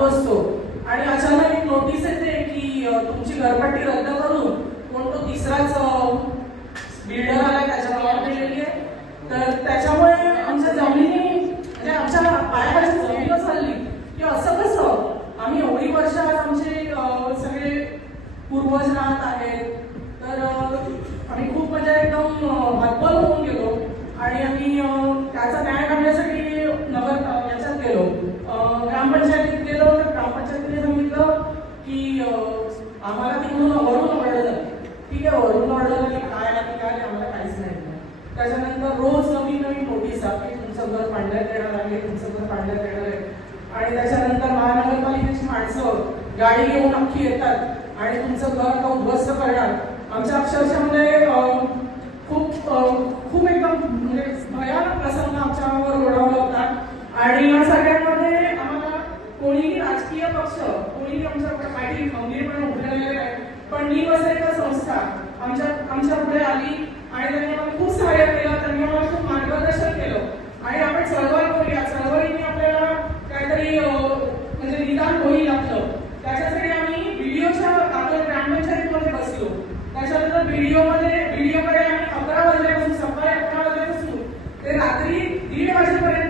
चालू असतो आणि अचानक एक नोटीस येते की तुमची घरपट्टी रद्द करून कोण तो तिसराच बिल्डर आलाय त्याच्या नावावर दिलेली आहे. तर त्याच्यामुळे आमच्या जमिनी म्हणजे आमच्या पायाची जमीनच हल्ली की असं कसं? आम्ही एवढी वर्ष आज आमचे सगळे पूर्वज राहत आहेत. तर आम्ही खूप म्हणजे एकदम अ, हतबल होऊन गेलो. आणि आम्ही ठीक आहे वरून ऑर्डर आली काय आली काय आली आम्हाला काहीच नाही त्याच्यानंतर रोज नवीन नवीन नोटीस आपली तुमचं घर पाडण्यात येणार आहे तुमचं घर पाडण्यात येणार आहे. आणि त्याच्यानंतर महानगरपालिकेची माणसं गाडी घेऊन अख्खी येतात आणि तुमचं घर उद्ध्वस्त करणार. आमच्या अक्षरशः म्हणजे पण निवसैनिक संस्था? आमच्या आमच्या पुढे आली आणि त्यांनी आम्हाला खूप सहाय्य केलं. त्यांनी आम्हाला खूप मार्गदर्शन केलं. आणि आपण चळवळ करूया. चळवळीने आपल्याला काहीतरी म्हणजे निदान होईल आपलं. त्याच्यासाठी आम्ही व्हिडिओच्या आपल्या ग्रामपंचायतीमध्ये बसलो. त्याच्यानंतर व्हिडिओमध्ये व्हिडिओकडे आम्ही अकरा वाजल्यापासून सकाळी अकरा वाजल्यापासून ते रात्री दीड वाजेपर्यंत